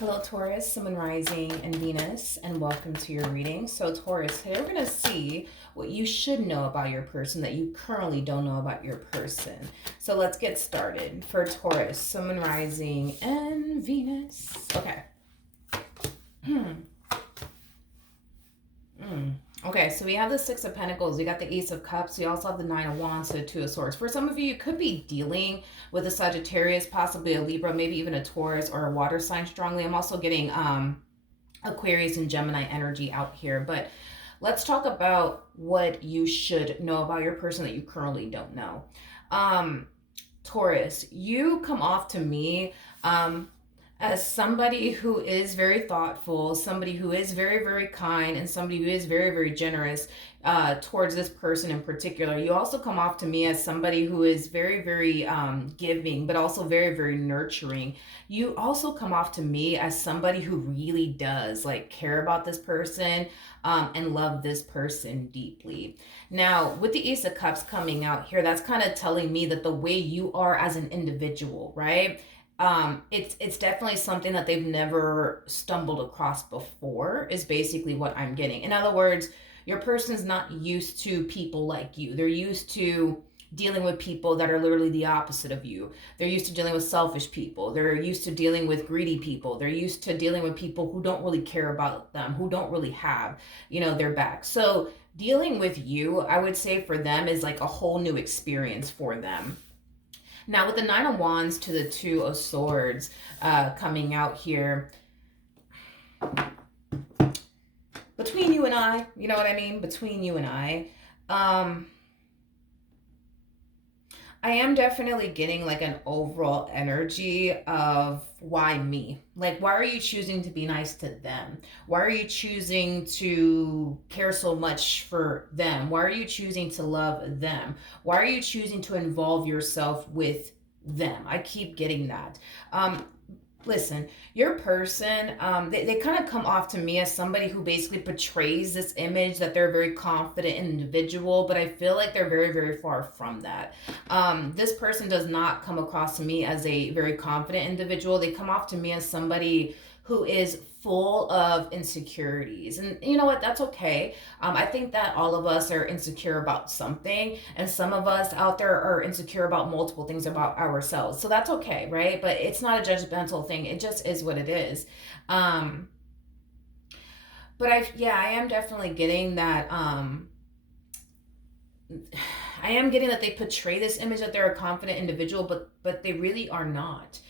Hello, Taurus, Sun, Rising, and Venus, and welcome to your reading. So, Taurus, today we're going to see what you should know about your person that you currently don't know about your person. So, let's get started. For Taurus, Sun, Rising, and Venus. Okay. Okay, so we have the Six of Pentacles, we got the Ace of Cups, we also have the Nine of Wands, so the Two of Swords. For some of you, you could be dealing with a Sagittarius, possibly a Libra, maybe even a Taurus or a water sign strongly. I'm also getting Aquarius and Gemini energy out here, but let's talk about what you should know about your person that you currently don't know. Taurus, you come off to me as somebody who is very thoughtful, somebody who is very, very kind, and somebody who is very, very generous towards this person in particular. You also come off to me as somebody who is very, very giving, but also very, very nurturing. You also come off to me as somebody who really does like care about this person and love this person deeply. Now, with the Ace of Cups coming out here, that's kind of telling me that the way you are as an individual, right? It's definitely something that they've never stumbled across before is basically what I'm getting. In other words, your person's not used to people like you. They're used to dealing with people that are literally the opposite of you. They're used to dealing with selfish people. They're used to dealing with greedy people. They're used to dealing with people who don't really care about them, who don't really have, their back. So dealing with you, I would say for them is like a whole new experience for them. Now, with the Nine of Wands to the Two of Swords coming out here, between you and I, you know what I mean? Between you and I am definitely getting like an overall energy of why me? Like, why are you choosing to be nice to them? Why are you choosing to care so much for them? Why are you choosing to love them? Why are you choosing to involve yourself with them? I keep getting that. Listen, your person, they kind of come off to me as somebody who basically portrays this image that they're a very confident individual, but I feel like they're very, very far from that. This person does not come across to me as a very confident individual. They come off to me as somebody who is full of insecurities. And you know what? That's okay. I think that all of us are insecure about something, and some of us out there are insecure about multiple things about ourselves. So that's okay, right? But it's not a judgmental thing. It just is what it is. But I am definitely getting that I am getting that they portray this image that they're a confident individual, but they really are not.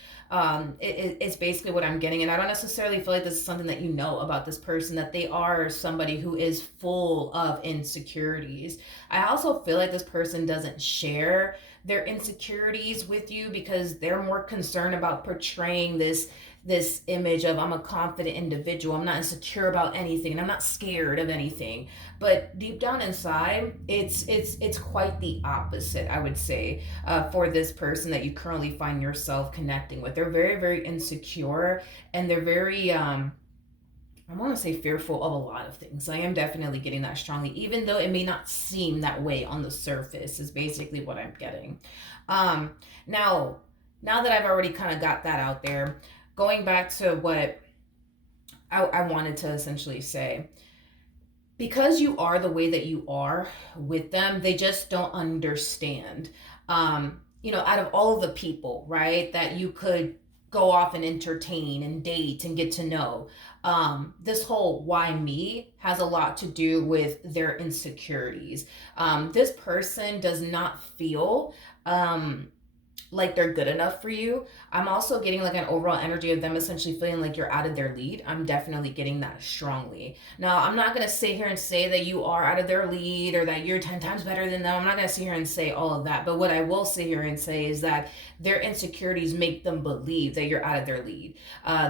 It's basically what I'm getting, and I don't necessarily feel like this is something that you know about this person, that they are somebody who is full of insecurities. I also feel like this person doesn't share their insecurities with you because they're more concerned about portraying this image of, I'm a confident individual, I'm not insecure about anything, and I'm not scared of anything. But deep down inside, it's quite the opposite, I would say, for this person that you currently find yourself connecting with. They're very, very insecure, and they're very I want to say fearful of a lot of things. I am definitely getting that strongly, even though it may not seem that way on the surface, is basically what I'm getting. Now that I've already kind of got that out there, going back to what I wanted to essentially say, because you are the way that you are with them, they just don't understand. Out of all of the people, right, that you could go off and entertain and date and get to know, this whole why me has a lot to do with their insecurities. This person does not feel like they're good enough for you. I'm also getting like an overall energy of them essentially feeling like you're out of their lead. I'm definitely getting that strongly. Now, I'm not going to sit here and say that you are out of their lead or that you're 10 times better than them. I'm not going to sit here and say all of that. But what I will sit here and say is that their insecurities make them believe that you're out of their lead.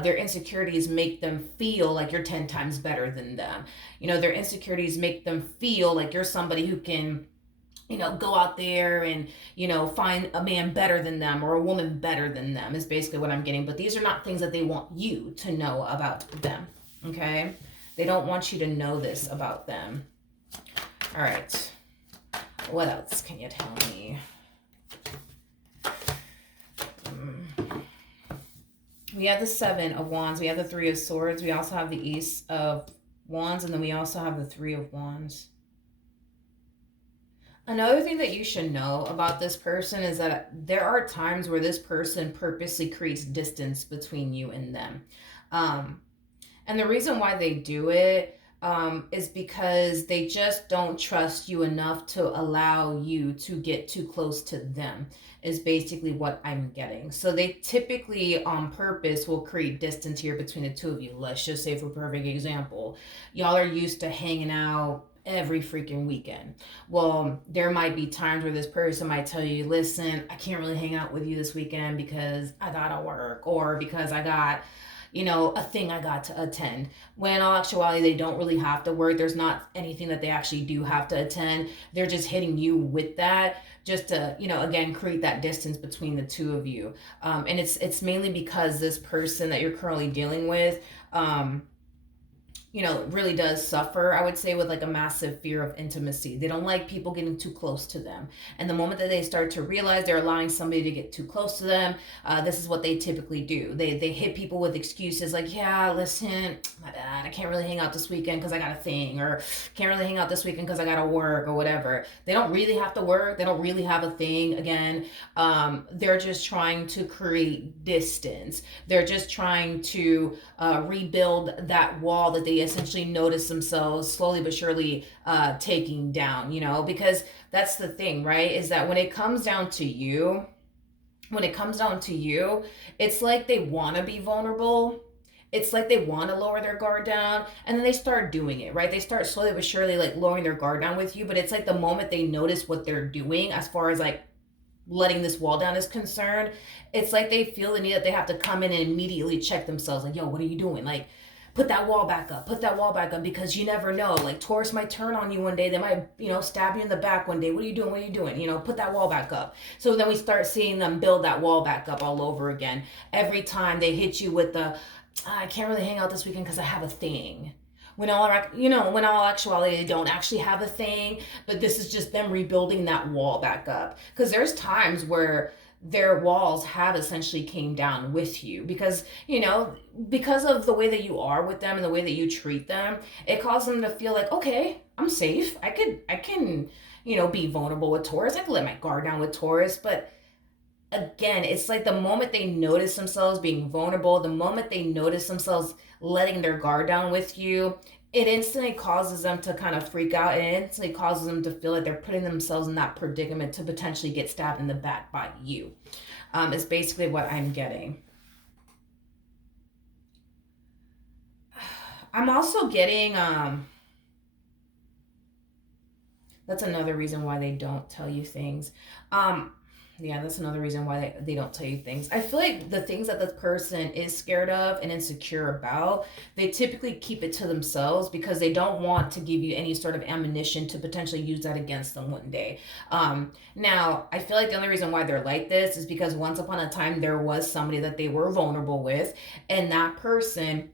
Their insecurities make them feel like you're 10 times better than them. Their insecurities make them feel like you're somebody who can go out there and, find a man better than them or a woman better than them is basically what I'm getting. But these are not things that they want you to know about them, okay? They don't want you to know this about them. All right. What else can you tell me? We have the Seven of Wands. We have the Three of Swords. We also have the Ace of Wands. And then we also have the Three of Wands. Another thing that you should know about this person is that there are times where this person purposely creates distance between you and them. Um, And the reason why they do it is because they just don't trust you enough to allow you to get too close to them, is basically what I'm getting. So they typically, on purpose, will create distance here between the two of you. Let's just say, for perfect example, y'all are used to hanging out every freaking weekend. Well, there might be times where this person might tell you, listen, I can't really hang out with you this weekend because I gotta work, or because I got a thing I got to attend. When in all actuality, they don't really have to work. There's not anything that they actually do have to attend. They're just hitting you with that just to, again, create that distance between the two of you. And it's mainly because this person that you're currently dealing with, really does suffer, I would say, with like a massive fear of intimacy. They don't like people getting too close to them. And the moment that they start to realize they're allowing somebody to get too close to them, this is what they typically do. They hit people with excuses like, yeah, listen, my bad, I can't really hang out this weekend because I got a thing, or can't really hang out this weekend because I got to work, or whatever. They don't really have to work. They don't really have a thing. Again, they're just trying to create distance. They're just trying to rebuild that wall that they essentially notice themselves slowly but surely taking down, because that's the thing, right? Is that when it comes down to you, it's like they want to be vulnerable. It's like they want to lower their guard down, and then they start doing it, right? They start slowly but surely like lowering their guard down with you, but it's like the moment they notice what they're doing as far as like letting this wall down is concerned, it's like they feel the need that they have to come in and immediately check themselves. Like, yo, what are you doing? Like, put that wall back up. Put that wall back up, because you never know. Like, Taurus might turn on you one day. They might, stab you in the back one day. What are you doing? What are you doing? Put that wall back up. So then we start seeing them build that wall back up all over again. Every time they hit you with the, I can't really hang out this weekend because I have a thing. When all actuality, they don't actually have a thing, but this is just them rebuilding that wall back up. Because there's times where their walls have essentially came down with you, because of the way that you are with them and the way that you treat them. It causes them to feel like, okay, I'm safe. I can be vulnerable with Taurus. I can let my guard down with Taurus. But again, it's like the moment they notice themselves being vulnerable, the moment they notice themselves letting their guard down with you, it instantly causes them to kind of freak out, and it instantly causes them to feel like they're putting themselves in that predicament to potentially get stabbed in the back by you. Is basically what I'm getting. I'm also getting that's another reason why they don't tell you things. Um, yeah, that's another reason why they don't tell you things. I feel like the things that the person is scared of and insecure about, they typically keep it to themselves because they don't want to give you any sort of ammunition to potentially use that against them one day. Now, I feel like the only reason why they're like this is because once upon a time there was somebody that they were vulnerable with, and that person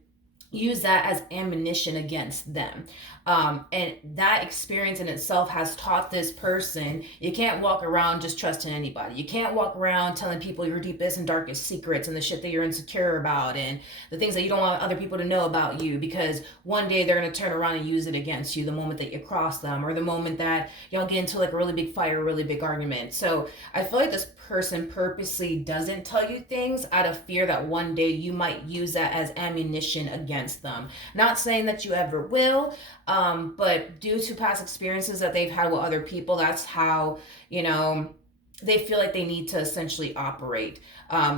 use that as ammunition against them. And that experience in itself has taught this person you can't walk around just trusting anybody. You can't walk around telling people your deepest and darkest secrets and the shit that you're insecure about and the things that you don't want other people to know about you, because one day they're going to turn around and use it against you the moment that you cross them, or the moment that y'all get into like a really big fight or a really big argument. So I feel like this person purposely doesn't tell you things out of fear that one day you might use that as ammunition against them. Not saying that you ever will, but due to past experiences that they've had with other people, that's how, they feel like they need to essentially operate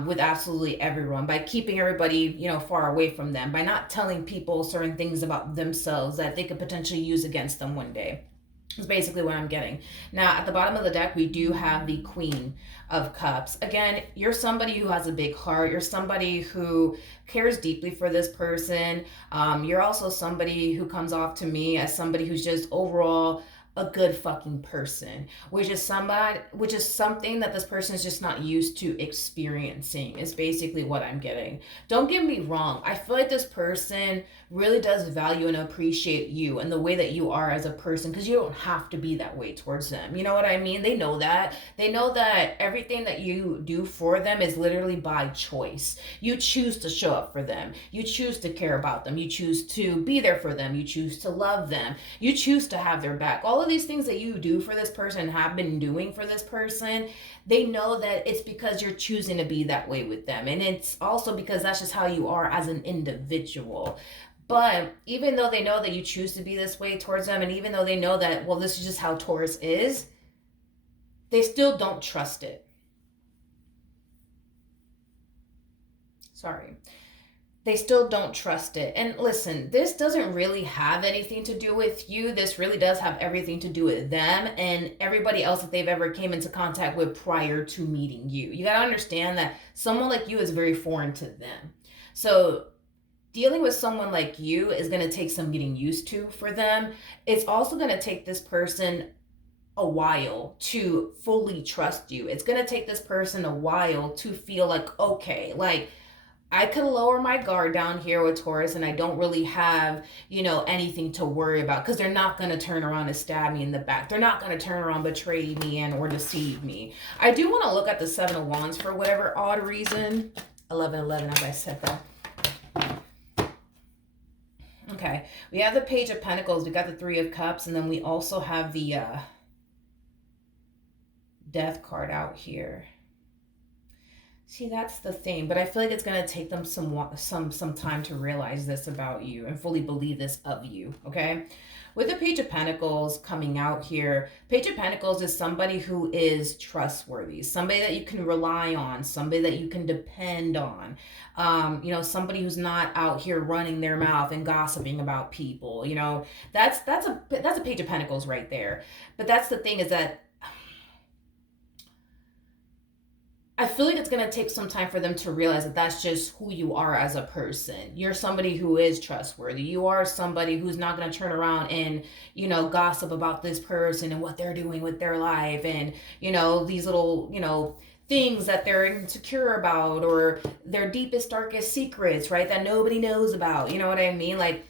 with absolutely everyone, by keeping everybody, far away from them, by not telling people certain things about themselves that they could potentially use against them one day. Is basically what I'm getting. Now, at the bottom of the deck, we do have the Queen of Cups. Again, you're somebody who has a big heart. You're somebody who cares deeply for this person. You're also somebody who comes off to me as somebody who's just overall a good fucking person, which is something that this person is just not used to experiencing, is basically what I'm getting. Don't get me wrong. I feel like this person really does value and appreciate you and the way that you are as a person, because you don't have to be that way towards them. You know what I mean? They know that. They know that everything that you do for them is literally by choice. You choose to show up for them. You choose to care about them. You choose to be there for them. You choose to love them. You choose to have their back. All of these things that you do for this person, have been doing for this person, they know that it's because you're choosing to be that way with them. And it's also because that's just how you are as an individual. But even though they know that you choose to be this way towards them, and even though they know that, well, this is just how Taurus is, they still don't trust it. Sorry. They still don't trust it. And listen, this doesn't really have anything to do with you. This really does have everything to do with them and everybody else that they've ever came into contact with prior to meeting you. You got to understand that someone like you is very foreign to them. So dealing with someone like you is going to take some getting used to for them. It's also going to take this person a while to fully trust you. It's going to take this person a while to feel like, okay, like, I could lower my guard down here with Taurus and I don't really have, anything to worry about, because they're not going to turn around and stab me in the back. They're not going to turn around, betray me, and or deceive me. I do want to look at the Seven of Wands for whatever odd reason. 11, as I said that. Okay, we have the Page of Pentacles, we got the Three of Cups, and then we also have the Death card out here. See, that's the thing, but I feel like it's gonna take them some time to realize this about you and fully believe this of you. Okay, with the Page of Pentacles coming out here, Page of Pentacles is somebody who is trustworthy, somebody that you can rely on, somebody that you can depend on. Somebody who's not out here running their mouth and gossiping about people. That's a Page of Pentacles right there. But that's the thing, is that I feel like it's going to take some time for them to realize that that's just who you are as a person. You're somebody who is trustworthy. You are somebody who's not going to turn around and, gossip about this person and what they're doing with their life and, these little, things that they're insecure about, or their deepest, darkest secrets, right? That nobody knows about. You know what I mean? Like,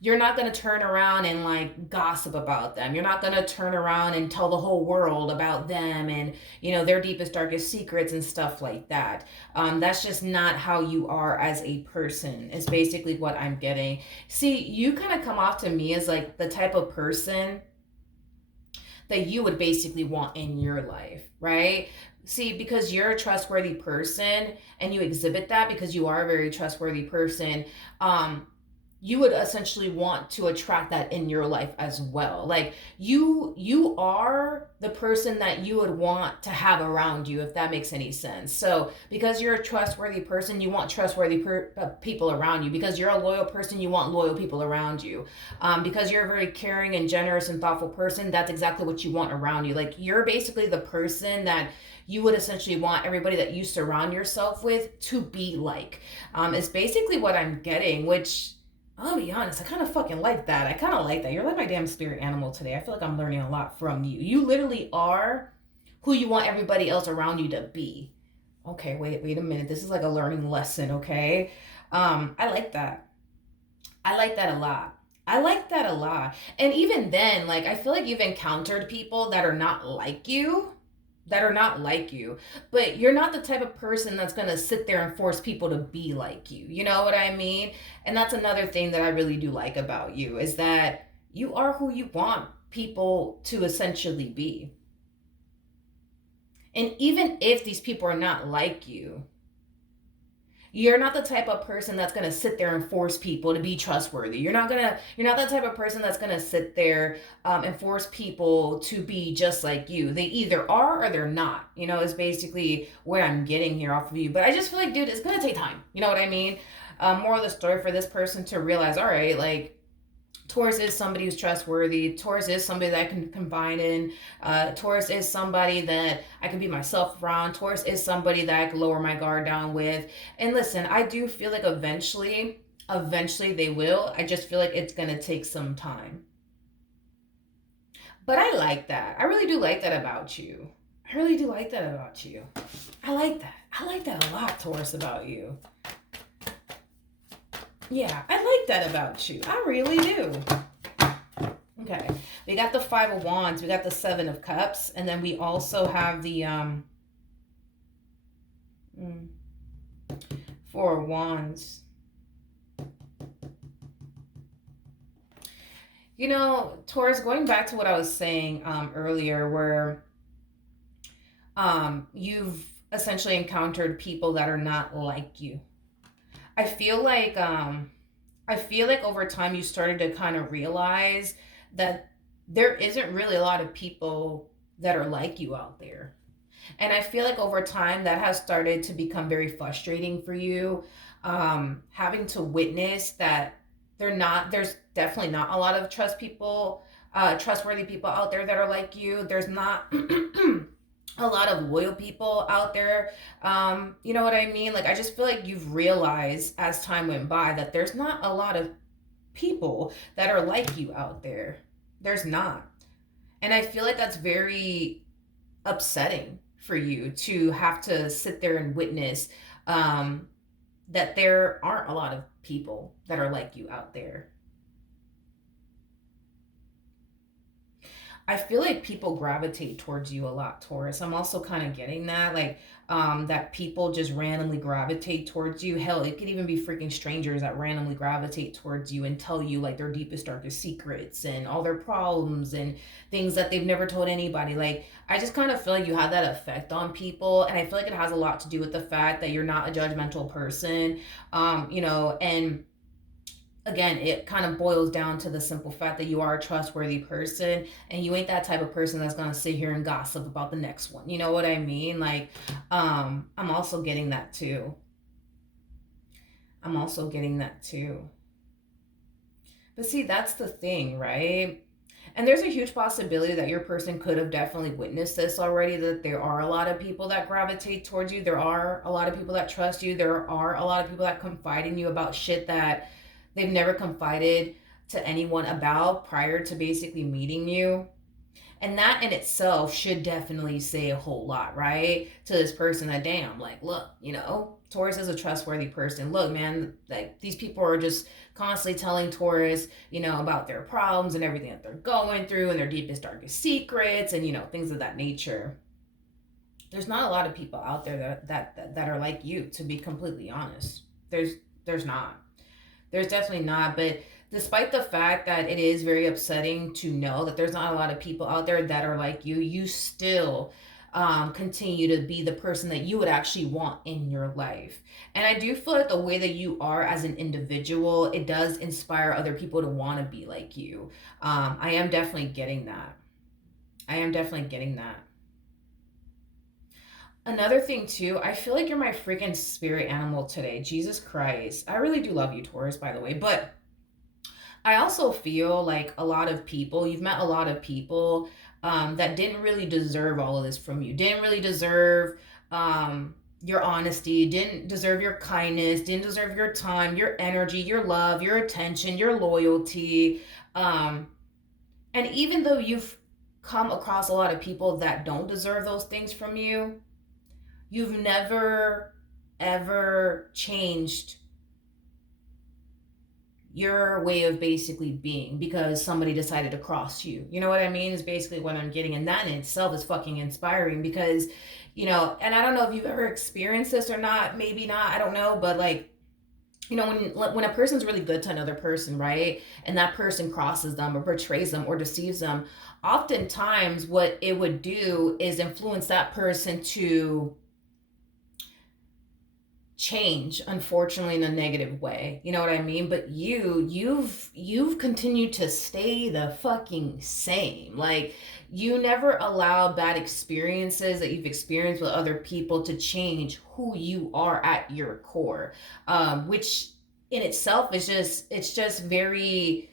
you're not going to turn around and like gossip about them. You're not going to turn around and tell the whole world about them and, their deepest, darkest secrets and stuff like that. That's just not how you are as a person, is basically what I'm getting. See, you kind of come off to me as like the type of person that you would basically want in your life, right? See, because you're a trustworthy person and you exhibit that because you are a very trustworthy person, you would essentially want to attract that in your life as well. Like, you are the person that you would want to have around you, if that makes any sense. So because you're a trustworthy person, you want trustworthy people around you. Because you're a loyal person, you want loyal people around you. Because you're a very caring and generous and thoughtful person, that's exactly what you want around you. Like, you're basically the person that you would essentially want everybody that you surround yourself with to be like. Is basically what I'm getting, which, I'll be honest, I kind of fucking like that. I kind of like that. You're like my damn spirit animal today. I feel like I'm learning a lot from you. You literally are who you want everybody else around you to be. Okay, wait a minute. This is like a learning lesson, okay? I like that. I like that a lot. I like that a lot. And even then, like, I feel like you've encountered people that are not like you, but you're not the type of person that's going to sit there and force people to be like you. You know what I mean? And that's another thing that I really do like about you, is that you are who you want people to essentially be. And even if these people are not like you, you're not the type of person that's going to sit there and force people to be trustworthy. You're not the type of person that's going to sit there and force people to be just like you. They either are or they're not, is basically where I'm getting here off of you. But I just feel like, dude, it's going to take time. You know what I mean? More of the story for this person to realize, all right, like, Taurus is somebody who's trustworthy. Taurus is somebody that I can confide in. Taurus is somebody that I can be myself around. Taurus is somebody that I can lower my guard down with. And listen, I do feel like eventually they will. I just feel like it's going to take some time. But I like that. I really do like that about you. I really do like that about you. I like that. I like that a lot, Taurus, about you. Yeah, I like that about you. I really do. Okay. We got the Five of Wands, we got the Seven of Cups, and then we also have the mm, Four of Wands. You know, Taurus, going back to what I was saying earlier, where you've essentially encountered people that are not like you. I feel like over time you started to kind of realize that there isn't really a lot of people that are like you out there. And I feel like over time that has started to become very frustrating for you. Having to witness that there's definitely not a lot of trustworthy people out there that are like you. There's not a lot of loyal people out there. You know what I mean? Like, I just feel like you've realized as time went by that there's not a lot of people that are like you out there. There's not. And I feel like that's very upsetting for you to have to sit there and witness um, that there aren't a lot of people that are like you out there. I feel like people gravitate towards you a lot, Taurus. I'm also kind of getting that, like, that people just randomly gravitate towards you. Hell, it could even be freaking strangers that randomly gravitate towards you and tell you like their deepest, darkest secrets and all their problems and things that they've never told anybody. Like, I just kind of feel like you have that effect on people, and I feel like it has a lot to do with the fact that you're not a judgmental person, and again, it kind of boils down to the simple fact that you are a trustworthy person and you ain't that type of person that's going to sit here and gossip about the next one. You know what I mean? Like, I'm also getting that too. I'm also getting that too. But see, that's the thing, right? And there's a huge possibility that your person could have definitely witnessed this already, that there are a lot of people that gravitate towards you. There are a lot of people that trust you. There are a lot of people that confide in you about shit that they've never confided to anyone about prior to basically meeting you. And that in itself should definitely say a whole lot, right? To this person that, damn, like, look, Taurus is a trustworthy person. Look, man, like, these people are just constantly telling Taurus, about their problems and everything that they're going through and their deepest, darkest secrets and, things of that nature. There's not a lot of people out there that are like you, to be completely honest. There's not. There's definitely not. But despite the fact that it is very upsetting to know that there's not a lot of people out there that are like you still continue to be the person that you would actually want in your life. And I do feel like the way that you are as an individual, it does inspire other people to want to be like you. I am definitely getting that. I am definitely getting that. Another thing too, I feel like you're my freaking spirit animal today. Jesus Christ. I really do love you, Taurus, by the way. But I also feel like you've met a lot of people that didn't really deserve all of this from you. Didn't really deserve your honesty, didn't deserve your kindness, didn't deserve your time, your energy, your love, your attention, your loyalty. Um, and even though you've come across a lot of people that don't deserve those things from you, you've never ever changed your way of basically being because somebody decided to cross you. You know what I mean? Is basically what I'm getting. And that in itself is fucking inspiring because, and I don't know if you've ever experienced this or not, maybe not, I don't know, but like, when a person's really good to another person, right? And that person crosses them or betrays them or deceives them, oftentimes what it would do is influence that person to change, unfortunately, in a negative way. You know what I mean? But you've continued to stay the fucking same. Like, you never allow bad experiences that you've experienced with other people to change who you are at your core, which in itself is just very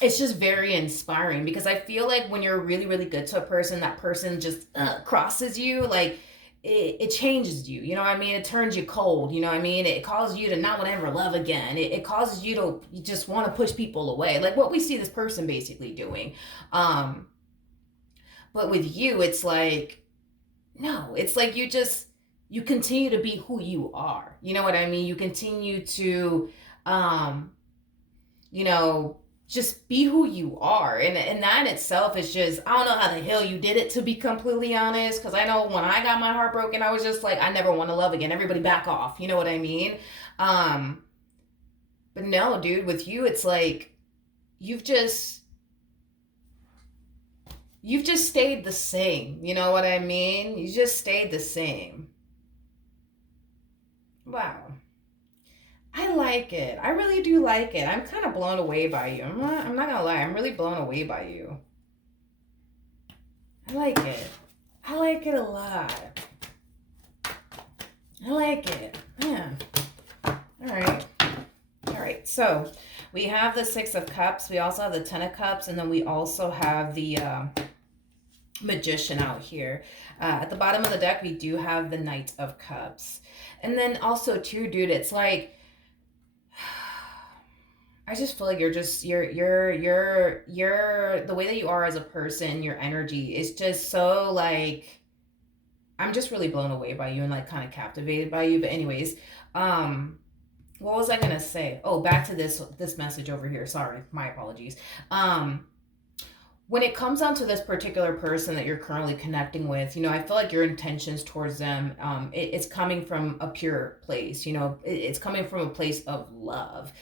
inspiring because I feel like when you're really, really good to a person, that person just crosses you. Like, it changes you, you know what I mean? It turns you cold, you know what I mean? It causes you to not want to ever love again. It causes you to just want to push people away, like what we see this person basically doing. um but with you, it's like, no, it's like you continue to be who you are, you know what I mean? You continue to um you know, just be who you are. And that in itself is just, I don't know how the hell you did it, to be completely honest. Because I know when I got my heart broken, I was just like, I never want to love again. Everybody back off. You know what I mean? Um, but no, dude, with you, it's like you've just you've just stayed the same. You know what I mean? You just stayed the same. Wow. I like it. I really do like it. I'm kind of blown away by you. I'm not gonna lie. I'm really blown away by you. I like it. I like it a lot. I like it. Yeah. All right. All right. So we have the Six of Cups. We also have the Ten of Cups. And then we also have the Magician out here. At the bottom of the deck, we do have the Knight of Cups. And then also, too, dude, it's like, I just feel like you're the way that you are as a person, your energy is just so like, I'm just really blown away by you and like kind of captivated by you. But anyways, what was I gonna say? Oh, back to this message over here. Sorry, my apologies. Um, when it comes down to this particular person that you're currently connecting with, I feel like your intentions towards them, it's coming from a pure place. It's coming from a place of love.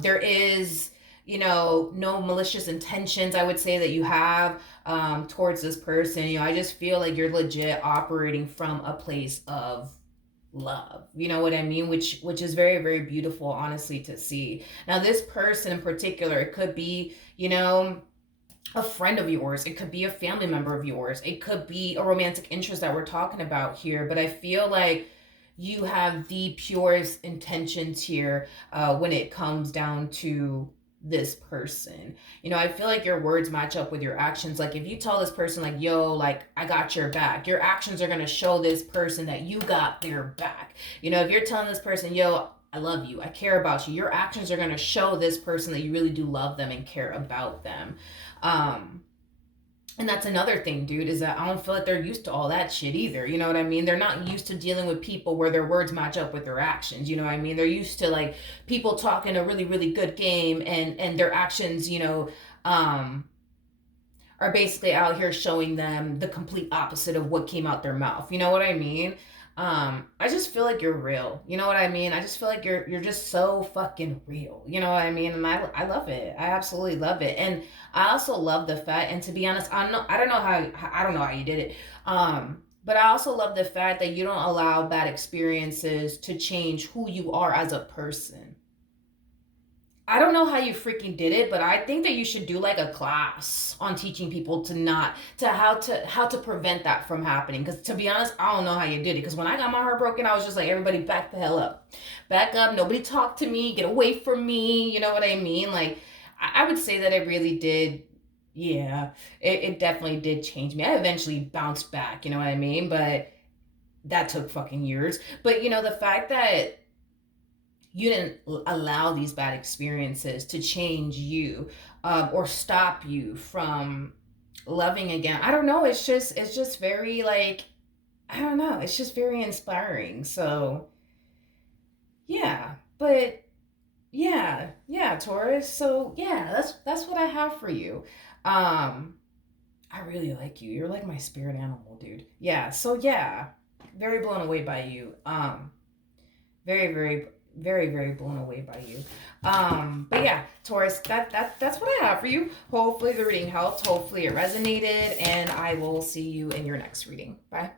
There is, no malicious intentions, I would say, that you have towards this person. I just feel like you're legit operating from a place of love, you know what I mean, which is very, very beautiful, honestly, to see. Now, this person in particular, it could be, a friend of yours, it could be a family member of yours, it could be a romantic interest that we're talking about here. But I feel like you have the purest intentions here when it comes down to this person. I feel like your words match up with your actions. Like, if you tell this person, like, yo, like, I got your back, your actions are going to show this person that you got their back. If you're telling this person, yo, I love you, I care about you, your actions are going to show this person that you really do love them and care about them. um and that's another thing, dude, is that I don't feel like they're used to all that shit either. You know what I mean? They're not used to dealing with people where their words match up with their actions. You know what I mean? They're used to, like, people talking a really, really good game, and their actions, um, are basically out here showing them the complete opposite of what came out their mouth. You know what I mean? I just feel like you're real. You know what I mean? I just feel like you're just so fucking real. You know what I mean? And I love it. I absolutely love it. And I also love the fact, and to be honest, I don't know how you did it. But I also love the fact that you don't allow bad experiences to change who you are as a person. I don't know how you freaking did it, but I think that you should do like a class on teaching people to not to how to prevent that from happening. Because to be honest, I don't know how you did it. Because when I got my heart broken, I was just like, everybody back the hell up, back up. Nobody talk to me. Get away from me. You know what I mean? Like, I would say that it really did. Yeah, it definitely did change me. I eventually bounced back. You know what I mean? But that took fucking years. But the fact that you didn't allow these bad experiences to change you, or stop you from loving again. I don't know. It's just very, like, I don't know. It's just very inspiring. So yeah, but yeah, Taurus. So yeah, that's what I have for you. Um, I really like you. You're like my spirit animal, dude. Yeah. So yeah, very blown away by you. Very, very, very, very blown away by you. But yeah, Taurus, that's what I have for you. Hopefully the reading helped. Hopefully it resonated, and I will see you in your next reading. Bye.